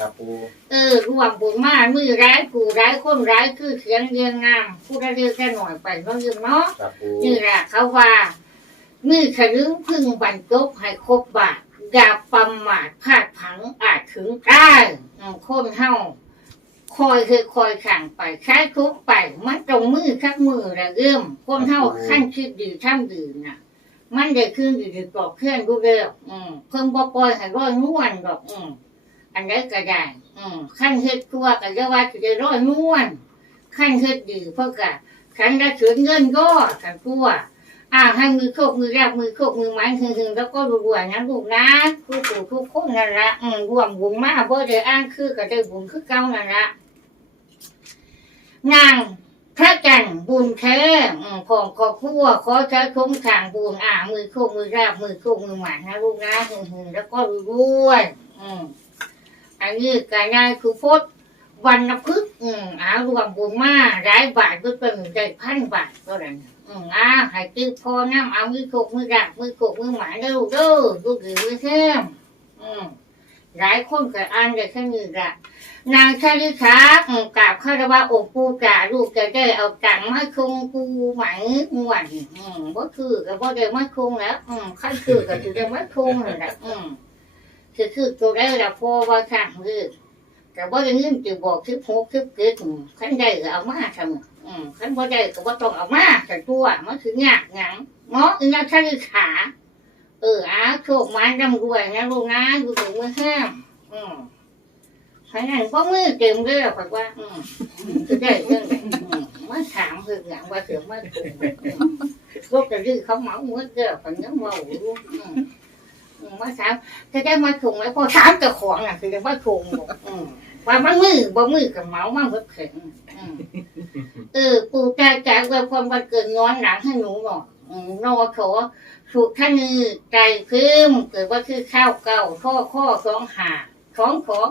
ครับปูเออรวมบุญมากมือร้ายกูร้ายคนร้ายคือเสียงเรียงงามพูดได้เรียกแค่หน่อยไปก็ยืมเนาะครับปูนี่แหละเขาว่า มือขลึงพึ่งบรรจบให้ครบบาทอย่าประมาทพลาดพลังอาจถึงได้อืมคนเฮาคอยคือคอยขังไปใช้ทุกไปมันตรงมือคักมือระเริ่มคนเฮาขั้นคิดดีทำดีน่ะมันได้ขึ้นอยู่ดีกรอบเคลื่อนรู้เร็วอืมเพิ่งบ่ปล่อยให้ร้อยนวลดอกอืม อันใดก็ได้อืมขั้นเฮ็ดตัวก็จะว่าจะได้ร้อยนวลขั้นเฮ็ดดีเพราะกะขันได้ถึงเงินก็ขันตัวอ่าให้มือโคกมือแรกมือโคกมือไม้หึงๆแล้วก็รวยๆนะลูกนะทุกผู้ทุกคนนั่นละอืมรวมบุญมาบ่ได้อ้างคือก็ได้บุญคือเก่านั่นละนางพระจันทร์บุญแท้อืมของครอบครัวขอใช้คุ้มทางบุญอ่ามือโคกมือราบมือโคกมือหมันนะลูกนะหึงๆแล้วก็รวยๆอืม อันนี้การงานคือพจน์วันนพึกอืมอารวมบุญมาร้ายบาทก็เป็นได้พันบาทก็ได้อืมอ่าให้ตื้อพอน้ำเอามือโคกมือราบมือโคกมือหมันเด้อเด้อลูกหรือมือแท้อืมหลายคนก็อ่านได้แค่นี้ละนางชาลิสาอืมกราบคารวะองค์ปู่จ่าลูกจะได้เอาตังค์มาคงปูหมังมวนอืมบ่คือก็บ่ได้มาคงแล้ว อืมขั้นคือก็สิได้มาคงนั่นแหละอืม คือคือตัวได้ละพอว่าข้างคือก็บ่ได้เงินจะบอกสิบหกสิบเจ็ดขั้นได้ก็เอามาทำอืมขั้นบ่ได้ก็บ่าต้องเอามาแต่ตัวมันคือยากหยังเนาะอีนางชาลิสาเอออาโชคมันร่ำรวยนะลูกนะอยู่ถึงมือห้งอืมขนาดก็มือเต็มเลยอะผักว่า อืมคือได้เรื่องมาถามคืออย่างว่าเสือมาถูกพวกกระดื้อเขาเหมาเมื่อเด้อฝันยังเมารู้อืม อืมมาถามจะได้มาถูกไหมพอถามเจ้าของน่ะคือจะว่าถูกบอกอืมว่ามันมือบ่มือกับเมามันเพิ่แข็งอืมเออปู่ใจใจไว้พรวันเกิดย้อนหลังให้หนูหน่อยอืมนอขอสุขท่านือใจคืมเกิดว่าคือข้าวเก่าข้อข้อสองหาของของ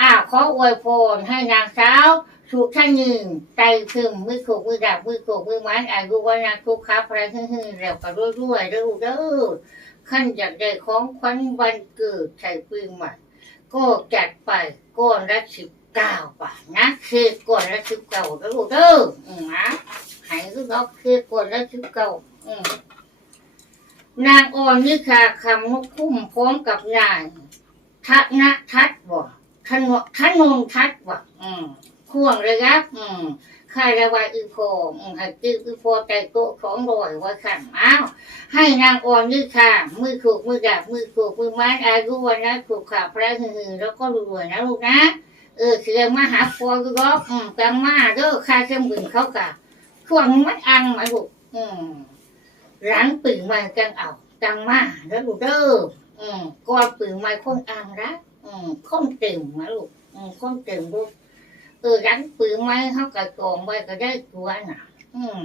อ้าวขออวยพรให้นางสาวสุขท่านหนึ่งใจพึมมือโขกมือดับมือโขกมือไม้อายุวันะทุกค้าพระหึ่งๆแล้วก็รวยๆเด้อเด้อ ขั้นอยากได้ของขวัญวันเกิดใส่ปืนใหม่ก็จัดไปก้อนละสิบเก้าบาทนะคือก้อนละสิบเก้าเด้อเด้ออืมนะหายคือเราคือก้อนละสิบเก้าอืมนางอ่อนนิชาคำนกคุ้มพร้อมกับนายทัศนทัศน์บ่ขนมขนมทัดว่ะอืมข่วงระยับ อืม ข้าระวาอือโพอืมให้ตื้ออือใจโตของรอยว่าขันอ้าวให้นางอ่อนยืดค่ะ มือถูกมือดับมือถูกมือไม้อายุวันนะถูกขาพระหึงแล้วก็รวยนะลูกนะ เออเสียงมาหาพอกูก็อืมจังมาเด้อค่าเครื่องบินเขากะช่วงมัดอังหมาลูกอืมหลังปืนมาจังเอาจังมาเด้อลูกเด้ออืมก่อนปืนมาคนอังรักอืมคนเต็มนะลูกอืมคนเต็มลูก เออรันปืนไม้เขากระกองไว้ก็ได้ตัวน่ะ อืม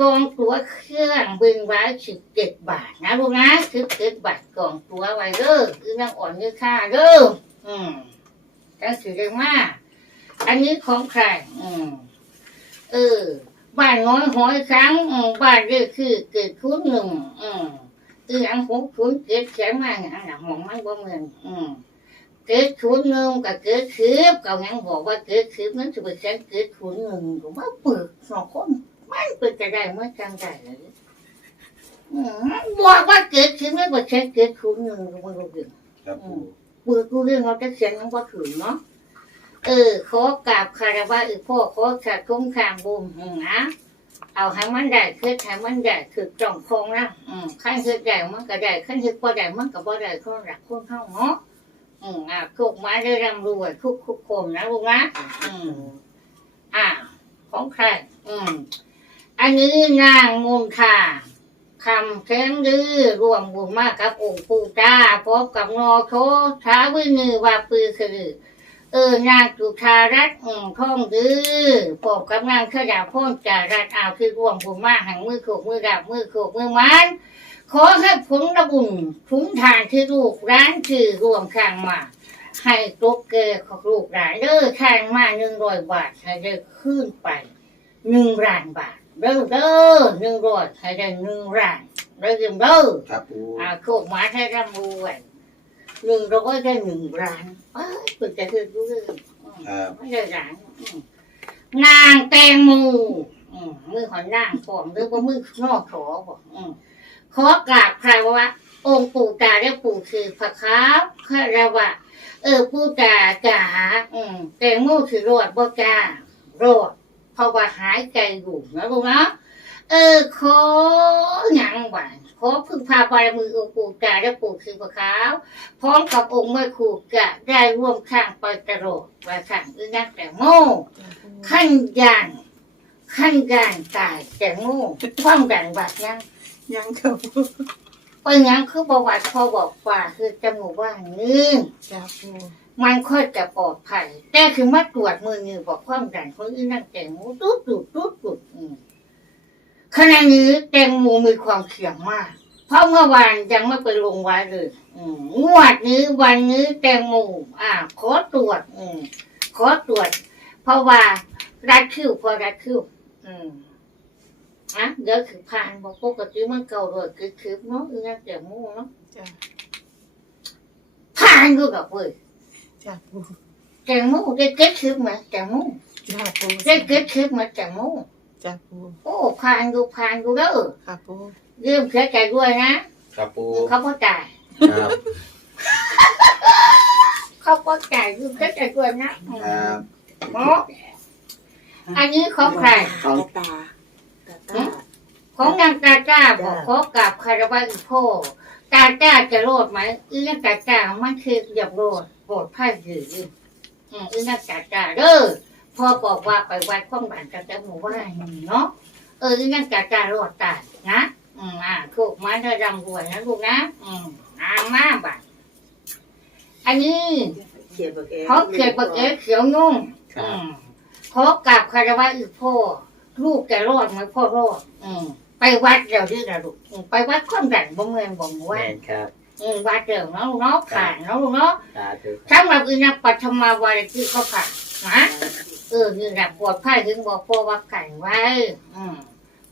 กองตัวเครื่องบินไว้สิบเจ็ดบาทนะลูกนะสิบเจ็ดบาทกองตัวไว้เด้อคือนั่งอ่อนนี่ค่าเด้ออืมจังสือได้มากอันนี้ของใครอืมเออ บ้านน้อยหอยครั้งอืมบ้านเรียกคือเกิดคุ้นหนึ่งอืมคืออันหกศูนย์เกิดแข็งมาอย่างนั้นมองมันบ่เหมือนอืม เกิดศูนย์หนึ่งกับเกิดสิบก็ยังบอกว่าเกิดสิบนั้นจะไปแข็งเกิดศูนย์หนึ่งก็มาเปิดสองคนมันเปิดจะได้เมื่อจังได้เลยอืมบอกว่าเกิดสิบไม่ไปแข็งเกิดศูนย์หนึ่งก็ไม่รู้เรื่องครับปูเปิดกูเรื่องเราจะเสียงยังว่าถึงเนาะเออขอกราบคารวะอีกพ่อขอขัดคุ้มข้างบุญอืมนะเอาให้มันได้คือให้มันได้คือจ่องคงนะอืมขั้นคือได้มันก็ได้ขั้นคือบ่ได้มันก็บ่ได้คนรักคนเข้าเนาะ อืมอะทุกไม้ได้ร่ำรวยทุกทุกคนนะลูกนะอืมอ่า ของใครอืม อันนี้นางมุนทาคำแข็งดื้อรวมบุญมากกับองค์ปู่ตาพบกับนอโชท้าวินือว่าปือคือเออนางจุธารัตน์อืมท่องดื้อพบกับนางขดาพ่นจารัตน์อาวคือรวมบุญมากหังมือโขกมือดาบมือโขกมือมัน ขอให้ผลระบุญทุนทานที่ลูกร้านคือรวมข้างมาให้ตกเกยของลูกหลานเด้อข้างมาหนึ่งร้อยบาทให้ได้ขึ้นไปหนึ่งล้านบาทเด้อเด้อหนึ่งร้อยให้ได้หนึ่งล้านเด้อเด้อครับปูอ่าโคกหมาให้ร่ำรวยหนึ่งร้อยได้หนึ่งร้านเอ้ยคุณจะคือรู้เรื่องอืมครับไม่ได้ร้านอืมนางแตงโมอืมมือของนางผอมหรือว่ามือนอกขอบอกอืม ขอกราบใครว่าองค์ปู่ตาและปู่คือพระครับคารวะเออปู่ตาจ๋าอืมแตงโมคือรอดบ่จ้ารอดเพราะว่าหายใจอยู่นะลูกเนาะเออขอหยังหวานขอพึ่งพาบารมีองค์ปู่ตาและปู่คือพระครับพร้อมกับองค์แม่ครูจะได้ร่วมข้างไปตลอดว่าข้างอึนักแต่โม่ขั้นยันขั้นยันตายแต่โม่ความดันแบบยัง ยังครับเพราะงั้นคือประวัติพอบอกว่าคือจมูกว่างนึงจ้าปูมันค่อยจะปลอดภัยแต่คือมาตรวจมือมือบอกความดันของอึนักแต่โม่ตุ๊ดตุ๊ดตุ๊ดตุ๊ดอืมขณะนี้แตงโมมีความเสี่ยงมาก เพราะเมื่อวานยังไม่ไปลงไว้เลยอืมงวดนี้วันนี้แตงโมอ่า ขอตรวจ อืมขอตรวจ เพราะว่ารัดคิวพอรัดคิวอืม อะเดี๋ยวคือผ่านบอกปกติมันเก่าเลยคือคือเนาะอีนั่นแตงโมเนาะจ้าผ่านก็กับเว้ยจ้าปูแตงโมได้เก็ตคิวไหมแตงโมจ้าปูได้เก็ตคิวไหมแตงโมจ้าปูโอ้ผ่านดูผ่านดูแล้วเออค่ะปูเริ่มเสียใจด้วยนะครับปูเขาพ่อจ่ายครับเขาพ่อจ่ายยืมเสียใจด้วยนะอืมครับเนาะอันนี้ของใครของตาตาตา ของนางตาจ้าบอกจ้าขอกับคารวะอีพ่อตาจ้าจะโลดไหมอีนั่นตาจ้ามันคือเหยียบโลดโปรดผ้าหืออืมอีนั่นตาจ้าเด้อพ่อบอกว่าไปวัดข้องบ้านกันแต่หมู่ว่านเนาะเอออีนั่นตาจ้าโลดตายนะอืมอ่าถูกไม้เธอรำรวยนะลูกนะอืมอ่ามาบ้านอันนี้เขียนบักเอ๋เขาเขียนบักเอ๋เขียวนุ่งครัอืบมขอกราบคารวะอีกพ่อ ลูกจะรอดไหมพ่อรอดอืมไปวัดเดี๋ยวนี้นะลูกอืมไปวัดความดันบ่เมืองบ่หมู่ว่าแม่นครับอืมวัดเดี๋ยวเนาะลูกเนาะผ่านเนาะลูกเนาะสาธุสำหรับอีนักปัทมาวารีที่เขาผ่านนะเออนี่แหละปวดไพ่ถึงบอกพ่อว่าไก่ไว้ อืม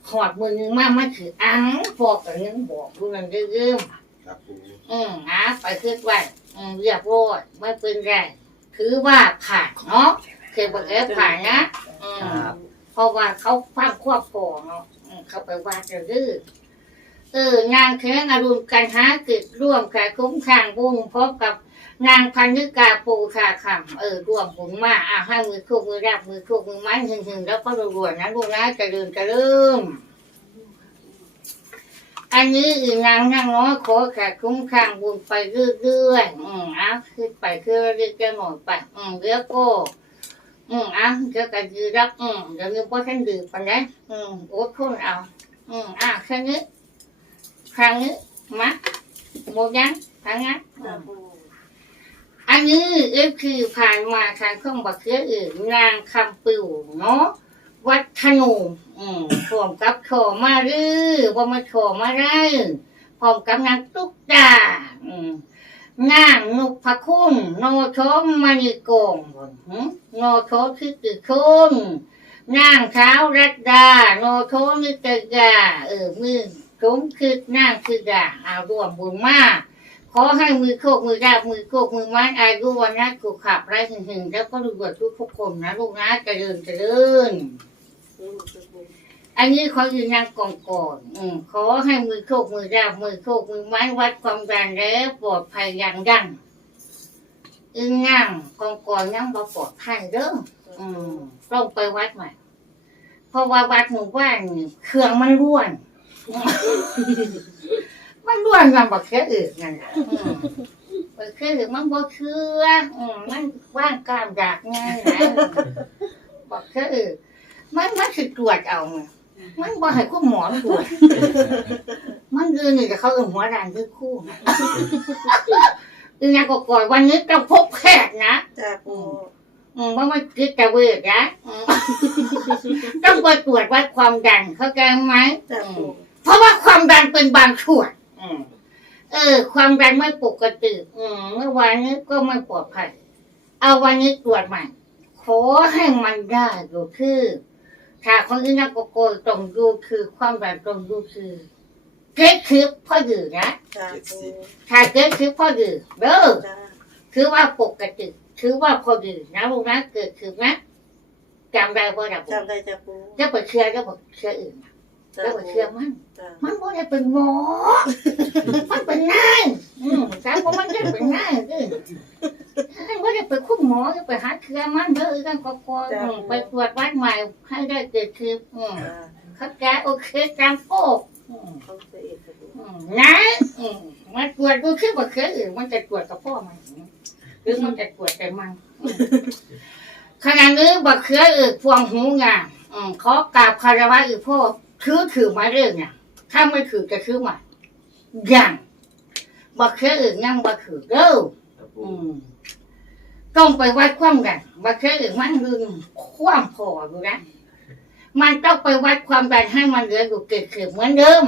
หอดมือนึงมามาถืออังพ่อกับยังบอกดูนั่นเรื่อครับปูอืมนะไปขึ้นไว้อืมเรียบร้อยไม่เป็นไรถือว่าผ่านเนาะเคยบอกเอ๋ผ่านนะอืมครับ เพราะว่าเขาฟังควบครองเนาะอืมเขาไปว่าจะดื้อเออนางแข้งอรุณกันหากิจร่วมกับคุ้มข้างบุ้งพบกับนางพันนิกาปูชาคำเออร่วมบุญมาอะให้มือคู่มือรับมือคู่มือไม้หึงหึงแล้วก็รวยๆนะลูกนะจะเดินจะเริ่ม อันนี้อีนางนั่งน้อยขอแขกคุ้มข้างบุญไปเรื่อยๆอืมอะขึ้นไปคือเรื่อยๆหน่อยไป อืมเดี๋ยวก็ อืมอะเดี๋ยวกันยืรักอืมเดี๋ยวนี้พ่อท่านดื่มไปนะอืมโอ้ทนเอา อืมอะแค่นี้ครั้งนี้มาหมดยังครั้งนั้นอืจ้ามปูอันนี้เอฟคือผ่านมาทางเครื่องบักเคืออื่นนางคำปิวเนาะวัฒนูอืมพร้อมกับโชว์มารื้อว่ามาโชว์มาได้พร้อมกับนางตุ๊กตาอืม นางนุพคุณโนชมมณีโกงหืมโนโชคือติคุณนางเท้ารัตดา โนโชนิตยาเออมือสมคือนางคือดาเอารวมบุญมากขอให้มือโคกมือดาบมือโคกมือไม้อายุวันนะกุขับไรหึงหึงแล้วก็รวยทุกทุกคนนะลูกนะเจริญเจริญ อันนี้เขาอยืนยันก่อนก่อนอืมขอให้มือโคกมือดาบมือโคกมือไม้วัดความดันแล้วปลอดภัยอย่างยั่งอึ้งนั่งกอนก่อนยังบ่ปลอดภัยเด้ออืมต้องไปวัดใหม่เพราะว่าวัดหมู่บ้านเครื่องมันร่วน มันร่วนกันบอกแค่อื่นนั่นแหละอืมบอกแค่อื่นมันบ่เชื่ออืมมันว่างกามอยากไงนะบอกแค่อื่นมันมันคือตรวจเอาไง มันบ่ให้คุณหมอตรวจมันยืนอยู่กับเขาเออหัวด่านคือคู่นะอีนางก็ก่อนวันนี้ต้องพบแพทย์นะจ้าปูอืมว่ามันคิดจะเวทนะอืมต้องไปตรวจวัดความดันเข้าใจไหมจ้าอืปูมเพราะว่าความดันเป็นบางส่วนอืมเออ ความดันไม่ปกติ อืมเมื่อวานนี้ก็ไม่ปลอดภัย เอาวันนี้ตรวจใหม่ขอให้มันได้ก็คือ ถ้าคนที่นักโกโกยตรงดูคือความดันตรงดูคือเกิดคือพ่อดื้อนะจ้าปูถ้าเกิดคือพ่อดื้อเด้อจ้าคือว่าปกติคือว่าพ่อดื้อนะลูกนะเกิดคือนะจำได้บ่ล่ะจำได้จ้าปูจะไปเชื่อจะบอกเชื่ออื่นจ้าจะ ไปปูเชื่อมันจ้ามันบ่ได้เป็นหมอ มันเป็นนายอืมสามว่ามันได้เป็นนายเด้อมันบ่ได้เป็นคุณหมอจะไปหาเครือมันเด้อกันก็พออืมไปตรวจวัดใหม่ให้ได้เกิดคืออืมจ้าเข้าใจโอเคตามโปกอืมเขาจะเอกจ้าปูอืมนะอืมมันตรวจดูคือบ่เคยอื่นมันจะตรวจกับพ่อมันหรือมันจะตรวจแต่มันอืมขณะนี้บักเครืออื่นพวงหูงาอืมขอกราบคารวะอีพ่อ ถือถือมาเรื่องเนี่ยถ้าไม่ถือจะถือมายังบักเครืออื่นยังบักถือเด้อครับปูอืมต้องไปวัดความดันบักเครืออื่นมันลืมความพอดูนะมันต้องไปวัดความดันให้มันเหลืออยู่เกิดขึ้นเหมือนเดิม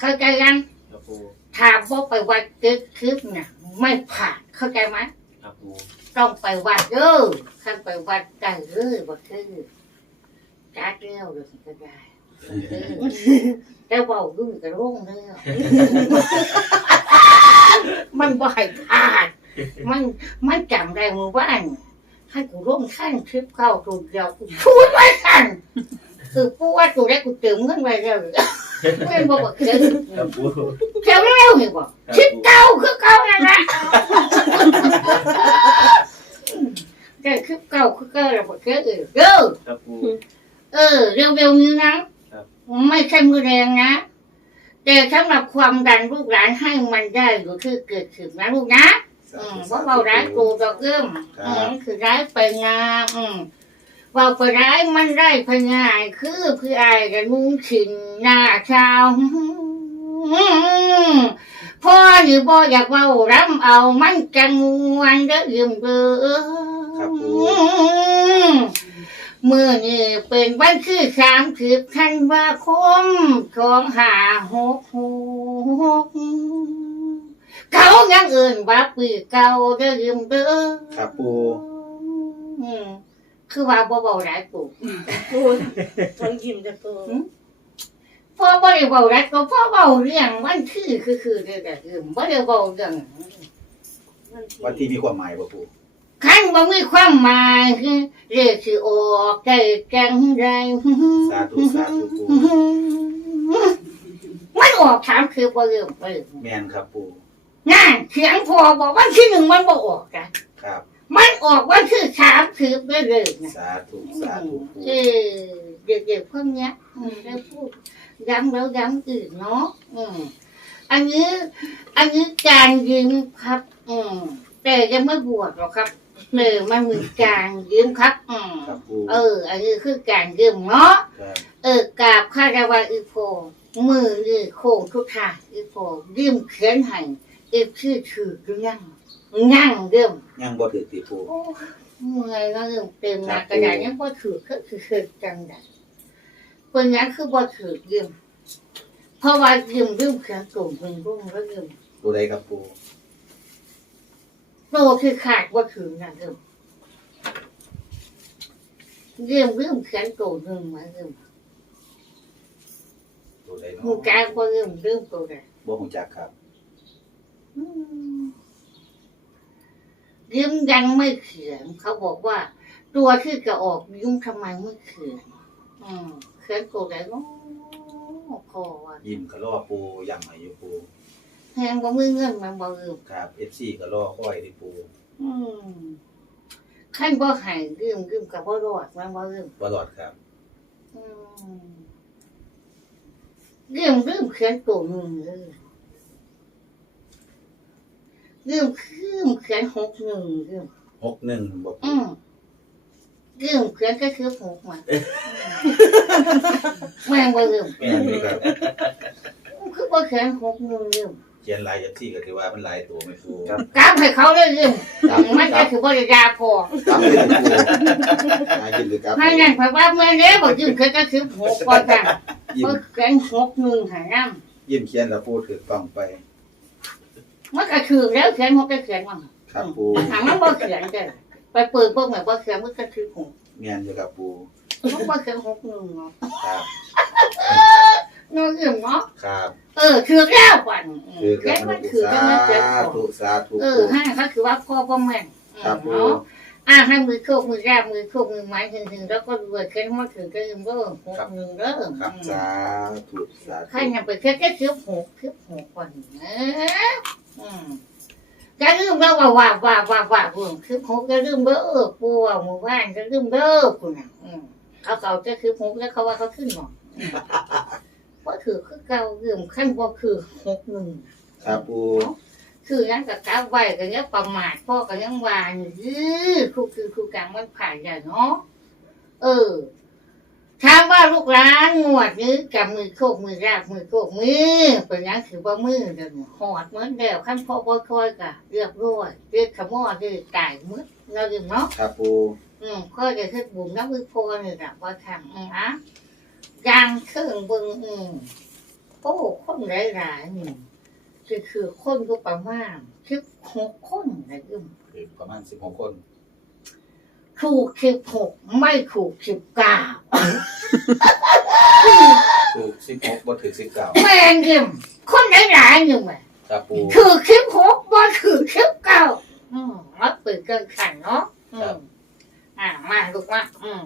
เข้าใจยังครับปูถามว่าไปวัดเกิดขึ้นเนี่ยไม่ผ่านเข้าใจไหมครับปูต้องไปวัดเด้อขั้นไปวัดได้เลยบักคือจ้าเดียวเลยก็ได้เออ แต่เว่าดูกระโร่งเลยมันบ่ให้พลาดมันมันจำได้เมื่อวานให้กูร่วมขั้นคลิปเข้าตัวเดียวกูชูดไว้กันคือปูว่าตัวแรกกูเติมเงินไว้แล้วเพื่อนบอกว่าเกิดครับปูเขียวเร็วนี่บอกคลิปเก่าคือเก่านั่นแหละแต่คลิปเก่าคือเก่าแล้วบอกเกิดเออเด้อครับปูเออเร็วๆนี้นะครับ ไม่ใช่มือแรงนะแต่สำหรับความดันลูกหลานให้มันได้ก็คือเกิดขึ้นนะลูกนะอืมเพราะเราร้ายกูดอกเอื้อมอืมคือร้ายไปงามอืมว่าไปร้ายมันได้ไปง่ายคือคืออายกันมุงขินหน้าชาวอืมพ่อหรือบ่อยากเว้ารำเอามันจังวันเด้อยืมเด้อครับผ มเมื่อนี่เป็นวันคือสามสิบธันวาคมสองหาหกหกเขายังเอื่นว่าปีเก่าเด้ยืมเด้อครับปูอืมคือว่าบ่เบาหลายปู่ปูต้องยิ้มจ้าปูพ่อบ่ได้เบาหลายก็พ่อเบาเรื่องวันคือคือคือเด้อเด้อยืมบ่ได้เบาเรื่องวันที่มีความหมายบ่ปู คันบ่มีความหมายคือเรียกสิออกได้จังไดสาธุสาธุปูมันออกถามคือบ่เรื่องบ่เรื่องแมนครับปูนั่นเสียงพ่อบอกวันที่หนึ่งมันบ่ออกกันครับ มันออกวันที่สามคือเด้อเด้อนะสาธุสาธุปูเออเด็กๆพวกเนี้ยอืมได้พูดย้ำแล้วย้ำอีกเนาะอืมอันนี้ อันนี้การยืมครับ อืมแต่ยังไม่บวชหรอกครับ เออมันมีการยืมครับอืมครับปูเออ อันนี้คือการยืมเนาะ ครับเออกราบข้าราวาอีโพมือนี่โค้งทุกทางอีโพยืมเขียนให้อีชื่อถือหรือยังยังเริ่มยังบ่ถือติปู โอ้เมื่อยแล้วเริ่มเต็มหน้ากระดาษยังบ่ถือก็คือคือจังไดคนนี้คือบ่ถือยืมเพราะว่ายืมยืมเขียนกลุ่มเป็นรุ่งแล้วยืมตัวใดครับปู โตคือขาดบ่ถือนะยืมยืมยืมเขียนกลุ่มหนึ่งมายืมตัวใดเนาะหูกลางบ่ยืมยืมตัวใดบ่ฮู้จักครับอืมยืมยังไม่เขียนเขาบอกว่า ตัวที่จะออกยืมทำไมไม่เขียนอืมเขียนตัวใดเนาะคอว่ายิ้มก็รอปูย้ำให้อยู่ปู แพงบ่มือเงินมันบ่ยืมครับ FC ก็รอคอยที่ปูอืมขั้นบ่ให้ยืมยืมกับบ่รอดมันบ่ยืมบ่รอดครับ อืมยืมยืมเขียนตัวหนึ่งเลยยืมยืมเขียนหกหนึ่งยืม61บ่ปูอืมยืมเขียนก็คือหกมาแม่งบ่ยืมแม่นนี่ครับ คือบ่เขียนหกหนึ่งยืมเขียนหลาย FC ก็ถือว่ามันหลายตัวไหม่ปูครับกราบให้เขาเลยยืมครับมันก็ถือบ่ได้ยาพอครับเลยปูหากินเลยครับให้นั่นเพราะว่าเมื่อนี้บ่ยืมเขียนก็คือหกก่อนกันยิ้มบ่เขียนหกหนึ่งหาน้ำยิ้มเขียนแล้วปูถือกล้องไปมันก็ถือแล้วเขียนหกก็เขียนว่าครับปูถามมันบ่เขียนจ้ะไปเปิดพวกแม่บ่เขียนมันก็ถือหกแม่นอยู่ครับปูมันบ่เขียนหกหนึ่งเนาะ ครับถ น้องเอิ่มเนาะครับเออถือแล้ววันคือแค่กับมันถือกันมาเจ็บสาก่อนธุสาธุเออให้เขาคือว่าพ่อพ่อแม่นครับปูเนาะอ่าให้มือโคกมือแรกมือโคกมือไม้ถึงถึงแล้วก็รวยขึ้นมาถึงก็ลืมเริ่มหกหนึ่งเริ่มครับสาธุสาธุใครยังไปแค่แค่เคี้ยวหกเคี้ยวหกก่อนเอออืมจะลืมแล้วว่าว่าว่าว่าว่าบุญคือหกจะลืมเด้อปูว่าหมู่บ้านจะลืมเด้อคุณน่ะอืมเขาเขาจะคือหกแล้วเขาว่าเขาขึ้นหมอ ว่าถือคือเก่าลืมขั้นว่าคือหกหนึ่งครับปูคือยังกับก้าวไว้ก็ยังประมาทพ่อก็ยังวานยื้อคือคือคือกลางมันผ่านอย่างเนาะเออถามว่าลูกร้านงวดนี้กับมือโคกมือราบมือโคกมือเป็นยังถือว่ามือเดินหอดเหมือนเดียวขั้นพ่อบ่คอยกะเรียบร้อยเรียกขมอดเรียกตายมืดเราดึงเนาะครับปูอืมค่อยจะขึ้นบุญน้ำมือพอนี่แหละว่าทำอืมอะ ยางเครื่องเบึงอืมโอ้คนหลายๆนี่คือคือคนก็ประมาณสิบหกคนนะอืมคือประมาณสิบหกคน ถูกสิบหกไม่ถูกสิบเก้าถูกสิบหกบ่ถึงสิบเก้าแม่งยิมคนหลายๆอยู่แม่ครับปูถือสิบหกบ่ถือสิบเก้าอืมมาเปิดเกินขันเนาะอืมอ่ามาลูกมาอืม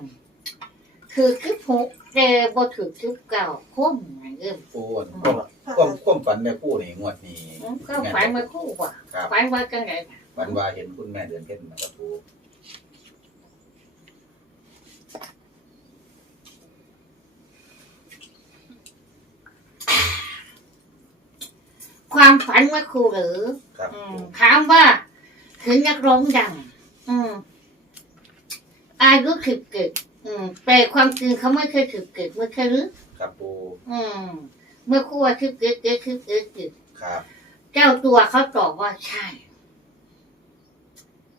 คือสิบหกแต่บ่ถือสิบเก้าคนนะอืมปูความความความฝันแม่ปูนี่งวดนี้อืมก็ฝันมาคู่กว่าครับฝันว่าจังไงฝันว่าเห็นคุณแม่เดินเพ่นนะครับปูความฝันมาคู่หรือครับอืปูมถามว่าถึงนักร้องดัง อืมอายุสิบเกิด อืมแต่ความจริงเขาไม่เคยสิบเกิดไม่เคยหรือครับปูอืม เมื่อคู่ว่าสิบเกิดเกิดสิบเกิดเกิดครับเจ้าตัวเขาตอบว่าใช่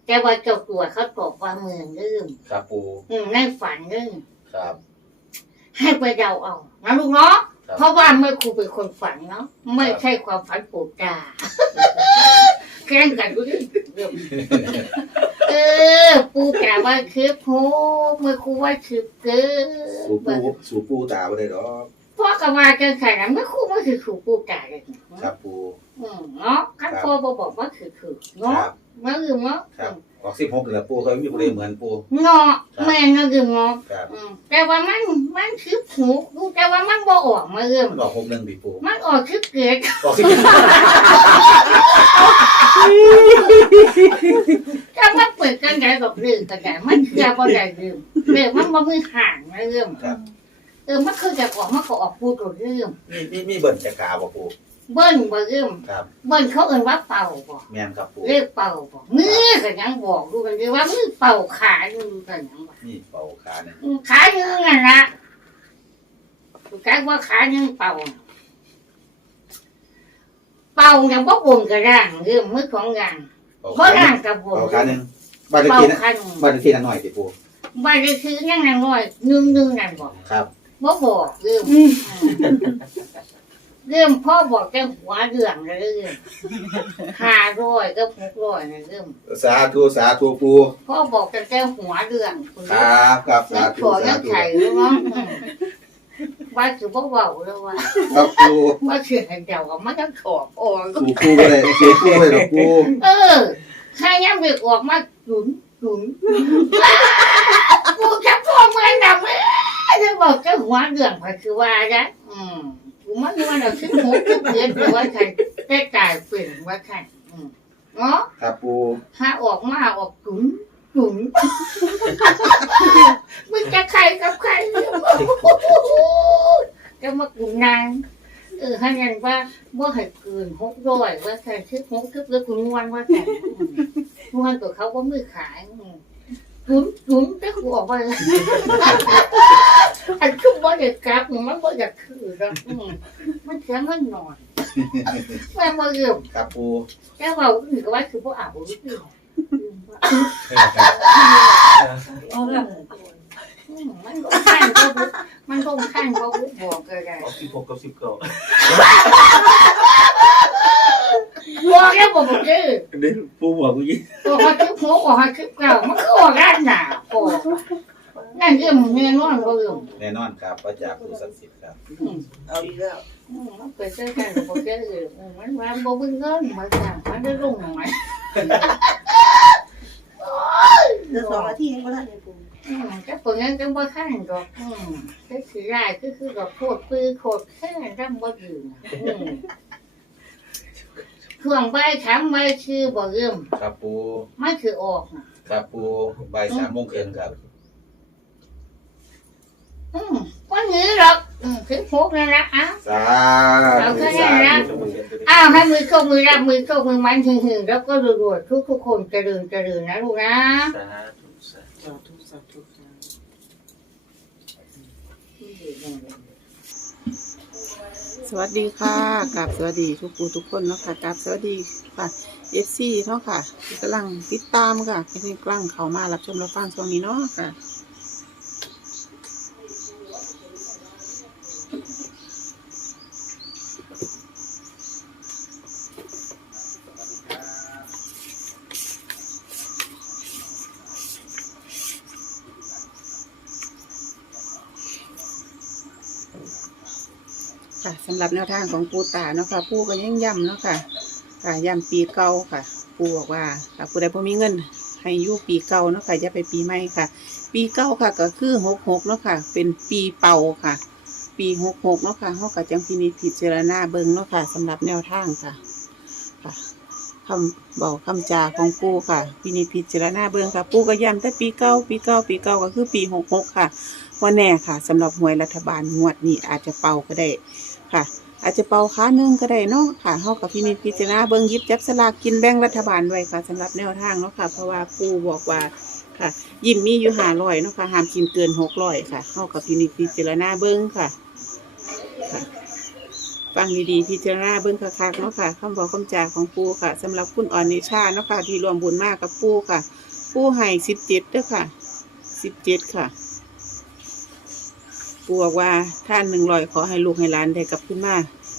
แต่ว่าเจ้าตัวเขาตอบว่าเหมือนเดิมครับปูอืมในฝันเดิมครับ ให้ไปเดาเอานะลูกเนาะครับ เพราะว่าเมื่อครูเป็นคนฝันเนาะไม่ใช่ความฝันปูดตาแข่งกันดูดิ เออ ปูตาว่าคือโพเมื่อครูว่าคือเกิสู่ปูดสู่ปูตาบ่ได้ดอกพ่อก็ว่าเกินขนาดเมื่อครูว่าคือครูปูตาเลยครับปู อืมเนาะขั้นพ่อบอกบอกว่าคือคือคเนาะรับเมื่อคืนเนาะครับ ออกสิบหกเหลือปูเขาไม่มีผู้ใดเหมือนปูเนาะแม่เมื่อคืนเนาะครับอืมแต่ว่ามันมันคือหูดูแต่ว่ามันบ่ออกมาเริ่มมันออกหกหนึ่งดิปูมันออกคือเกิดออกสิบถ้ามันเปิดกันไงแบบลืมกันไงมันเชื่อบ่ได้ลืมเรื่องมันบ่มีห่างนะเรื่องครับเออมันคือจะออกมันก็ออกพูดตัวเรื่องมีมีมีเบิ่นจะกาบ่ปู เบิ้ลบ่เรื่องครับเบิ้ลเขาเอ่นว่าเป่าบ่แม่นครับปูเรียกเป่าบ่มือก็ยังบอกดูกันดีว่ามือเป่าขาอยู่กันยังว่านี่เป่าขาเนี่ยอืมขาหนึงนั่นละถูกแกว่าขาหนึงเป่า เป่ายังบ่บนกระร่างเรื่องมือของอย่างเป่าบ่ขาร่างกับบ่เป่าขาหนึ่งบ้านเลขเป่าที่นะขาหนึงบ้านเลขที่นั่นหน่อยสิปูบ้านเลขที่ยังนั่งน้อยนึงนึงนั่นบอกครับ บ่บอกเรื่อง เรื่องพ่อบอกแต่หัวเรื่องเลยเรื่องห้าร้อยก็หกร้อยนะเรื่องสาธุสาธุปูพ่อบอกแต่แต่หัวเรื่องคุณครับครับสายังธุขอสายังธุไข่รู้มั้งว่าคือบ่เบาแล้วว่าครับปูว่าเชื่อให้เดากับมันยังขอบอ่อนสู่ปูก็ได้สู่ปูก็ได้ดอกปูเออถ้ายังเบิกออกมาจุนจุนกูจะพ่อเมื่อดำเลยจะบอกเจ้าหัวเรื่องไปคือว่านะอืมกู มันว่าเราซื้อหมูซื้อเกลือหรือว่าใครได้ตายเปลี่ยนว่าใครอืมเนาะครับปูถ้าออกมาออกจุนจุนมึงจะใครกับใครเนี่ยจะมากุนนางเออให้ยันว่าว่าให้เกินหกร้อยว่าใครซื้อหกซื้อเกลือคุณวันว่าใครนวลตัวเขาก็มือขายจุ้ม จุ้มแต่หัวไปเลยอันคือบ่ได้กลับมันบ่อยากคือแล้วอืมมันเสียเงินนอนแม่บ่เริ่มครับปูแค่ว่าอื่นก็ว่าคือบ่เอาหรือเปล่าเอาละอืมมันก็ข้างก็บ่มันก็ข้างก็บ่บอกก็ได้ออกสิบหกกับสิบเก้า บอกแล้วบ่อกคือเด่ปูบอกเมื่อกี้ตัวเขาคือหัวของเขาคือเก่ามันคือออกด้านหน้าโอ้นั่นเรื่องแน่นอนบ่เรื่องแน่นอนครับมาจากผู้ศักดิ์สิทธิ์ครับเอาอีกแล้วมันเป็นเจ้าการของเจ้าอื่นอืมมันว่าบ่มึงเงินมาจากมันได้รุ่งไหมเดือนสองนาทีเองก็ได้เนี่ยปูอืมก็ผลงานก็บ่ขั้นดอกอืมก็คือได้ก็คือดอกโคตรปื้อโคตรแค่ร่ำบ่อยู่นะอืม ช่วงใบายถามใบคือบ่เริ่มครับปูไม่คือออกนะครับปูบ่ายสามโมงครึ่งครับ อืมวันนี้หรอกอืมถึงหกแล้วนะอ้าว สาเอาธุแค่สานั้นนะ ธุอ้าวให้มือเข้ามือรับมือเข้ามือมันหึงหึงๆแล้วก็รวดๆทุกทุกๆคนเจริญเจริญนะลูกนะ สาธุสาธุ สาธุสาธุสาธุส วัสดีค่ะกับสวัสดีทุกผู้ทุกคนเนาะค่ะกับสวัสดีค่ะเอฟซีเนาะค่ะกำลังติดตามค่ะที่กำลังเข้ามารับชมรับฟังช่วงนี้เนาะค่ะ สำหรับแนวทางของปูตาเนาะค่ะปูก็ยังย้ำเนาะค่ะค่ะย้ำปีเก่าค่ะ ปูบอกว่าถ้าผู้ใดพอมีเงิน ให้อยู่ปีเก่าเนาะค่ะอย่าไปปีใหม่ค่ะ ปีเก่าค่ะก็คือหกหกเนาะค่ะ เป็นปีเป่าค่ะ ปีหกหกเนาะค่ะเขาก็จังพินิจพิจารณาเบิ่งเนาะค่ะสำหรับแนวทางค่ะค่ะคำบอกคำจาของปูค่ะพินิจพิจารณาเบิ่งค่ะ ปูก็ย้ำแต่ปีเก่าปีเก่าปีเก่าก็คือปีหกหกค่ะว่าแน่ค่ะสำหรับหวยรัฐบาลงวดนี้อาจจะเป่าก็ได้ ค่ะ อาจจะเป่าขาหนึ่งก็ได้เนาะค่ะเฮากับพินิจพิจารณาเบิ่งยิบจับสลากกินแบ่งรัฐบาลไว้ค่ะสำหรับแนวทางเนาะค่ะ เพราะว่าปู่บอกว่าค่ะ ยิ้มมีอยู่หาร้อยเนาะค่ะห้ามกินเกินหกร้อยค่ะเฮากับพินิจพิจารณาเบิ่งค่ะฟังดีๆพิจารณาเบิ่งคักๆเนาะค่ะคำบอกคำจาของปู่ค่ะสำหรับคุณอ่อนนิชาเนาะค่ะที่รวมบุญมากกับปู่ค่ะ ปู่ให้สิบเจ็ดเด้อค่ะสิบเจ็ดค่ะ ปูบอกว่าท่านหนึ่งรอยขอให้ลูกให้หลานได้กลับขึ้นมา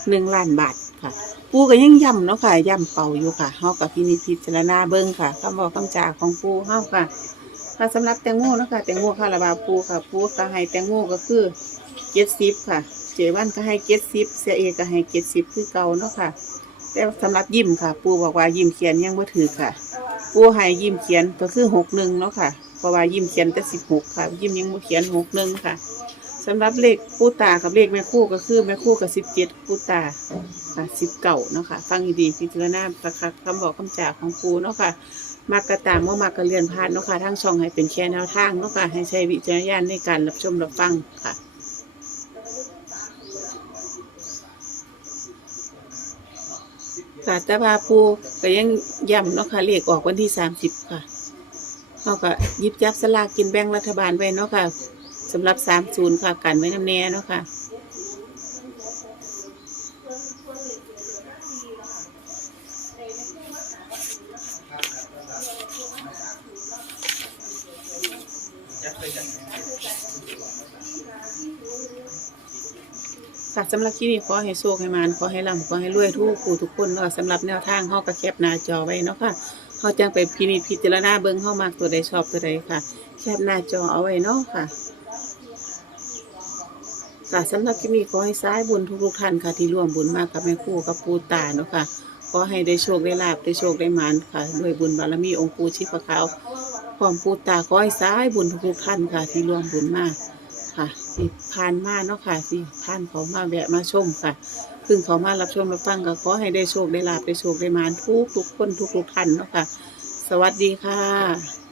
หนึ่งล้านบาทค่ะ ปูก็ยังย้ำเนาะค่ะย้ำเป่าอยู่ค่ะเฮากับพินิจพิจารณาเบิ่งค่ะคำบอกคำจาของปูเฮาค่ะค่ะสำหรับแตงโมเนาะค่ะแตงโมคาราบาปูค่ะปูก็ให้แตงโมก็คือเจ็ดสิบค่ะ เจวันก็ให้เจ็ดสิบเสียเอก็ให้เจ็ดสิบคือเก่าเนาะค่ะแต่สำหรับยิ้มค่ะ ปูบอกว่ายิ้มเขียนยังบ่ถือค่ะ ปูให้ยิ้มเขียนก็คือหกหนึ่งเนาะค่ะเพราะว่ายิ้มเขียนแต่สิบหกค่ะ ยิ้มยังบ่เขียนหกหนึ่งค่ะ สำหรับเลขปูตากับเลขแม่คู่ก็คือแม่คู่กับสิบเจ็ดปูตาค่ะสิบเก่าเนาะค่ะฟังดีๆพิจารณาประคักคำบอกคำจาของครูเนาะค่ะมากกระตามว่ามากกระเรียนพลาดเนาะค่ะทั้งช่องให้เป็นแค่แนวทางเนาะค่ะให้ใช้วิจารณญาณในการรับชมรับฟังค่ะค่ะแต่ว่าปูก็ยังย้ำเนาะค่ะเลขออกวันที่สามสิบค่ะเขาก็ยิบจับสลากกินแบ่งรัฐบาลไว้เนาะค่ะ สำหรับสามศูนย์ค่ะกันไว้น้ำแน่เนาะค่ะค่ะสำหรับที่นี่ขอให้โชคให้มานขอให้ร่ำขอให้รวยทุกผู้ทุกคนเนาะสำหรับแนวทางเฮาก็แคปหน้าจอไว้เนาะค่ะเฮาจังไปพินิจพิจารณาเบิ่งเฮามากตัวใดชอบตัวใดค่ะ แคปหน้าจอเอาไว้เนาะค่ะ ค่ะสำหรับที่นี่ขอให้ซ้ายบุญทุกๆท่านค่ะที่ร่วมบุญมากกับแม่ครู่กับปูตาเนาะค่ะขอให้ได้โชคได้ลาบได้โชคได้หมานค่ะด้วยบุญบารมีองค์ปู่ชีพขาวพร้อมปูตาขอให้ซ้ายบุญทุกๆท่านค่ะที่ร่วมบุญมากค่ะสิผ่านมาเนาะค่ะสิผ่านเขามาแวะมาชมค่ะซึ่งเขามารับชมรับฟังก็ขอให้ได้โชคได้ลาบได้โชคได้หมานทุกทุกคนทุกทุกท่านเนาะค่ะ สวัสดีค่ะ